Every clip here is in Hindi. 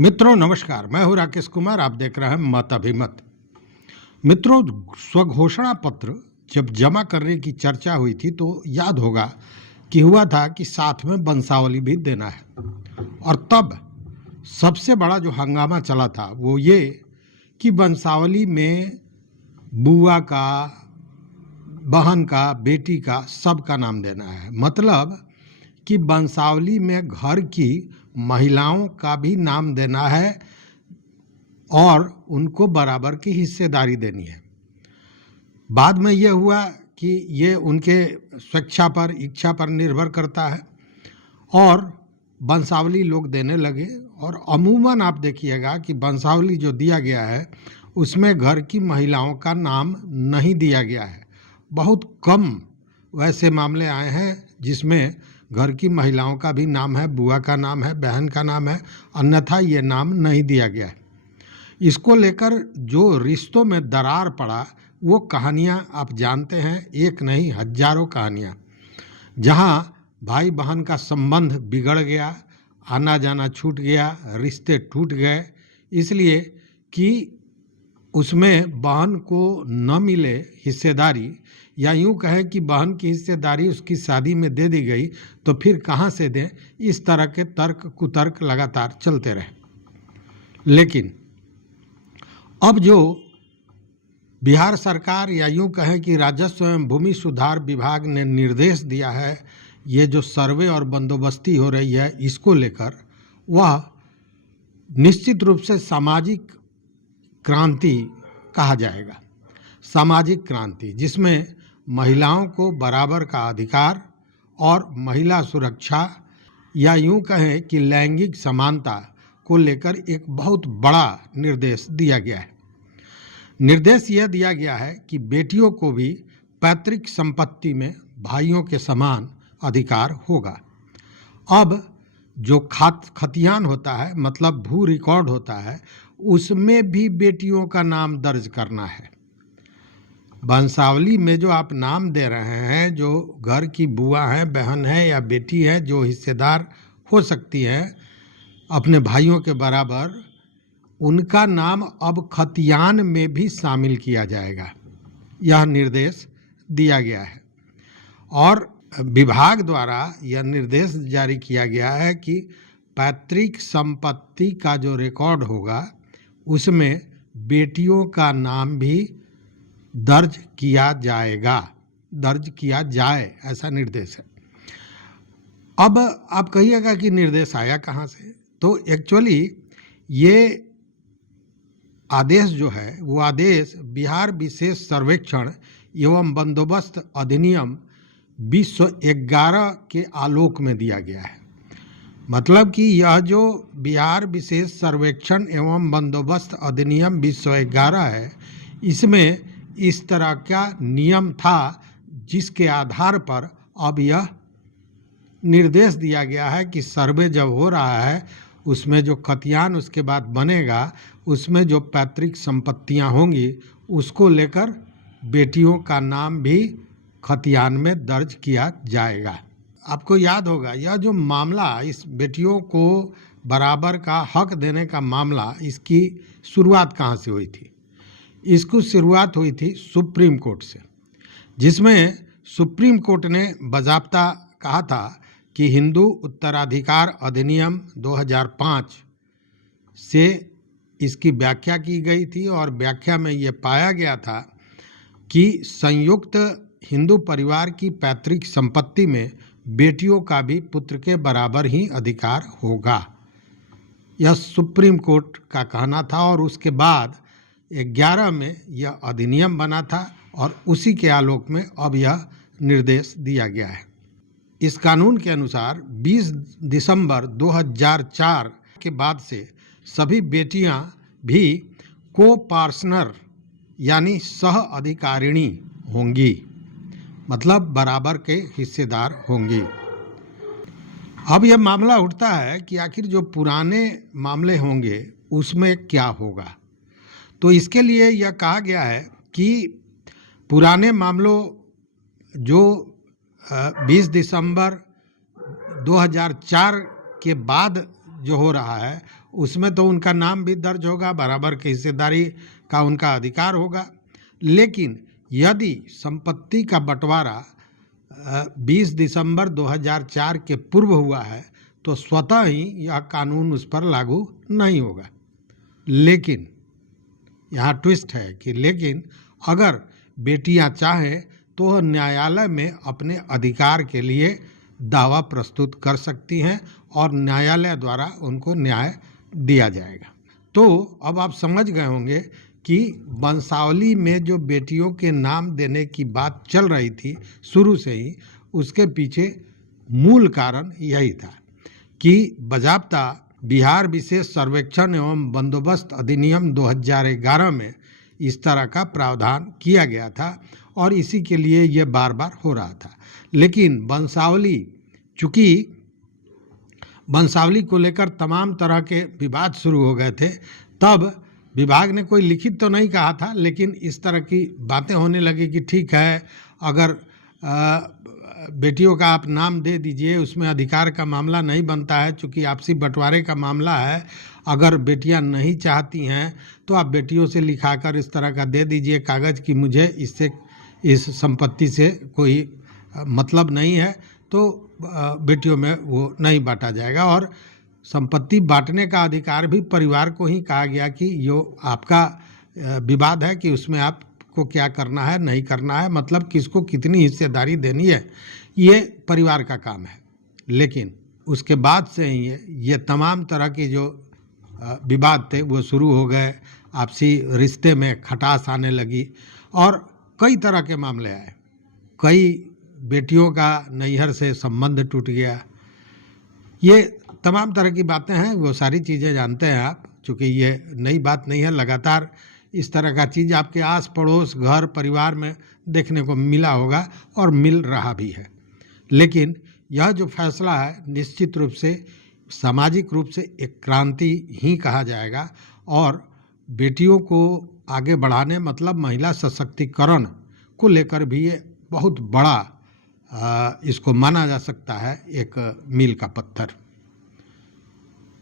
मित्रों नमस्कार, मैं हूं राकेश कुमार। आप देख रहे हैं मत अभिमत। मित्रों, स्वघोषणा पत्र जब जमा करने की चर्चा हुई थी तो याद होगा कि हुआ था कि साथ में वंशावली भी देना है। और तब सबसे बड़ा जो हंगामा चला था वो ये कि वंशावली में बुआ का, बहन का, बेटी का, सबका नाम देना है। मतलब कि वंशावली में घर की महिलाओं का भी नाम देना है और उनको बराबर की हिस्सेदारी देनी है। बाद में ये हुआ कि ये उनके स्वेच्छा पर, इच्छा पर निर्भर करता है और वंशावली लोग देने लगे। और अमूमन आप देखिएगा कि वंशावली जो दिया गया है उसमें घर की महिलाओं का नाम नहीं दिया गया है। बहुत कम वैसे मामले आए हैं जिसमें घर की महिलाओं का भी नाम है, बुआ का नाम है, बहन का नाम है, अन्यथा ये नाम नहीं दिया गया है। इसको लेकर जो रिश्तों में दरार पड़ा वो कहानियाँ आप जानते हैं, एक नहीं हजारों कहानियाँ, जहाँ भाई बहन का संबंध बिगड़ गया, आना जाना छूट गया, रिश्ते टूट गए, इसलिए कि उसमें बहन को न मिले हिस्सेदारी, या यूं कहें कि बहन की हिस्सेदारी उसकी शादी में दे दी गई तो फिर कहाँ से दें। इस तरह के तर्क कुतर्क लगातार चलते रहे। लेकिन अब जो बिहार सरकार, या यूं कहें कि राजस्व एवं भूमि सुधार विभाग ने निर्देश दिया है, ये जो सर्वे और बंदोबस्ती हो रही है, इसको लेकर वह निश्चित रूप से सामाजिक क्रांति कहा जाएगा। सामाजिक क्रांति जिसमें महिलाओं को बराबर का अधिकार और महिला सुरक्षा, या यूं कहें कि लैंगिक समानता को लेकर एक बहुत बड़ा निर्देश दिया गया है। निर्देश यह दिया गया है कि बेटियों को भी पैतृक संपत्ति में भाइयों के समान अधिकार होगा। अब जो खतियान होता है, मतलब भू रिकॉर्ड होता है, उसमें भी बेटियों का नाम दर्ज करना है। वंशावली में जो आप नाम दे रहे हैं, जो घर की बुआ है, बहन है या बेटी है, जो हिस्सेदार हो सकती है अपने भाइयों के बराबर, उनका नाम अब खतियान में भी शामिल किया जाएगा। यह निर्देश दिया गया है और विभाग द्वारा यह निर्देश जारी किया गया है कि पैतृक संपत्ति का जो रिकॉर्ड होगा उसमें बेटियों का नाम भी दर्ज किया जाएगा, दर्ज किया जाए, ऐसा निर्देश है। अब आप कहिएगा कि निर्देश आया कहाँ से? तो एक्चुअली ये आदेश जो है वो आदेश बिहार विशेष सर्वेक्षण एवं बंदोबस्त अधिनियम 2011 के आलोक में दिया गया है। मतलब कि यह जो बिहार विशेष सर्वेक्षण एवं बंदोबस्त अधिनियम 2011 है, इसमें इस तरह का नियम था जिसके आधार पर अब यह निर्देश दिया गया है कि सर्वे जब हो रहा है उसमें जो खतियान उसके बाद बनेगा, उसमें जो पैतृक संपत्तियां होंगी उसको लेकर बेटियों का नाम भी खतियान में दर्ज किया जाएगा। आपको याद होगा यह जो मामला, इस बेटियों को बराबर का हक देने का मामला, इसकी शुरुआत कहाँ से हुई थी? इसकी शुरुआत हुई थी सुप्रीम कोर्ट से, जिसमें सुप्रीम कोर्ट ने बाज़ाब्ता कहा था कि हिंदू उत्तराधिकार अधिनियम 2005 से इसकी व्याख्या की गई थी और व्याख्या में ये पाया गया था कि संयुक्त हिंदू परिवार की पैतृक संपत्ति में बेटियों का भी पुत्र के बराबर ही अधिकार होगा। यह सुप्रीम कोर्ट का कहना था और उसके बाद 11 में यह अधिनियम बना था और उसी के आलोक में अब यह निर्देश दिया गया है। इस कानून के अनुसार 20 दिसंबर 2004 के बाद से सभी बेटियां भी को-पार्टनर यानी सह अधिकारिणी होंगी, मतलब बराबर के हिस्सेदार होंगी। अब यह मामला उठता है कि आखिर जो पुराने मामले होंगे उसमें क्या होगा। तो इसके लिए यह कहा गया है कि पुराने मामलों जो 20 दिसंबर 2004 के बाद जो हो रहा है उसमें तो उनका नाम भी दर्ज होगा, बराबर की हिस्सेदारी का उनका अधिकार होगा। लेकिन यदि संपत्ति का बंटवारा 20 दिसंबर 2004 के पूर्व हुआ है तो स्वतः ही यह कानून उस पर लागू नहीं होगा। लेकिन यहाँ ट्विस्ट है कि लेकिन अगर बेटियां चाहें तो वह न्यायालय में अपने अधिकार के लिए दावा प्रस्तुत कर सकती हैं और न्यायालय द्वारा उनको न्याय दिया जाएगा। तो अब आप समझ गए होंगे कि वंशावली में जो बेटियों के नाम देने की बात चल रही थी शुरू से ही, उसके पीछे मूल कारण यही था कि बजाबता बिहार विशेष सर्वेक्षण एवं बंदोबस्त अधिनियम 2011 में इस तरह का प्रावधान किया गया था और इसी के लिए ये बार बार हो रहा था। लेकिन वंशावली, चूँकि वंशावली को लेकर तमाम तरह के विवाद शुरू हो गए थे, तब विभाग ने कोई लिखित तो नहीं कहा था, लेकिन इस तरह की बातें होने लगी कि ठीक है, अगर बेटियों का आप नाम दे दीजिए, उसमें अधिकार का मामला नहीं बनता है, चूँकि आपसी बंटवारे का मामला है। अगर बेटियां नहीं चाहती हैं तो आप बेटियों से लिखाकर इस तरह का दे दीजिए कागज़ कि मुझे इससे, इस संपत्ति से कोई मतलब नहीं है, तो बेटियों में वो नहीं बांटा जाएगा। और संपत्ति बांटने का अधिकार भी परिवार को ही कहा गया कि यो आपका विवाद है कि उसमें आपको क्या करना है, नहीं करना है, मतलब किसको कितनी हिस्सेदारी देनी है, ये परिवार का काम है। लेकिन उसके बाद से ही ये तमाम तरह की जो विवाद थे वो शुरू हो गए, आपसी रिश्ते में खटास आने लगी और कई तरह के मामले आए। कई बेटियों का नैहर से संबंध टूट गया। ये तमाम तरह की बातें हैं, वो सारी चीज़ें जानते हैं आप, चूँकि ये नई बात नहीं है। लगातार इस तरह का चीज़ आपके आस पड़ोस, घर परिवार में देखने को मिला होगा और मिल रहा भी है। लेकिन यह जो फैसला है निश्चित रूप से सामाजिक रूप से एक क्रांति ही कहा जाएगा और बेटियों को आगे बढ़ाने, मतलब महिला सशक्तिकरण को लेकर भी ये बहुत बड़ा इसको माना जा सकता है एक मील का पत्थर।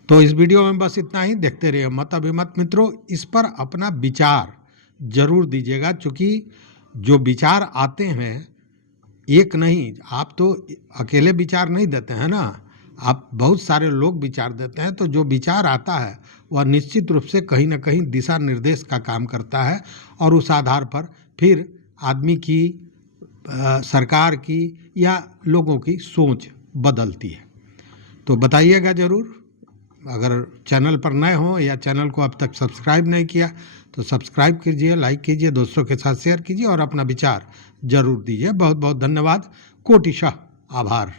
तो इस वीडियो में बस इतना ही। देखते रहिए मत अभिमत मित्रों, इस पर अपना विचार जरूर दीजिएगा, क्योंकि जो विचार आते हैं एक नहीं, आप तो अकेले विचार नहीं देते हैं ना, आप बहुत सारे लोग विचार देते हैं। तो जो विचार आता है वह निश्चित रूप से कहीं ना कहीं दिशा निर्देश का काम करता है और उस आधार पर फिर आदमी की, सरकार की या लोगों की सोच बदलती है। तो बताइएगा ज़रूर। अगर चैनल पर नए हों या चैनल को अब तक सब्सक्राइब नहीं किया तो सब्सक्राइब कीजिए, लाइक कीजिए, दोस्तों के साथ शेयर कीजिए और अपना विचार जरूर दीजिए। बहुत बहुत धन्यवाद, कोटिशः आभार।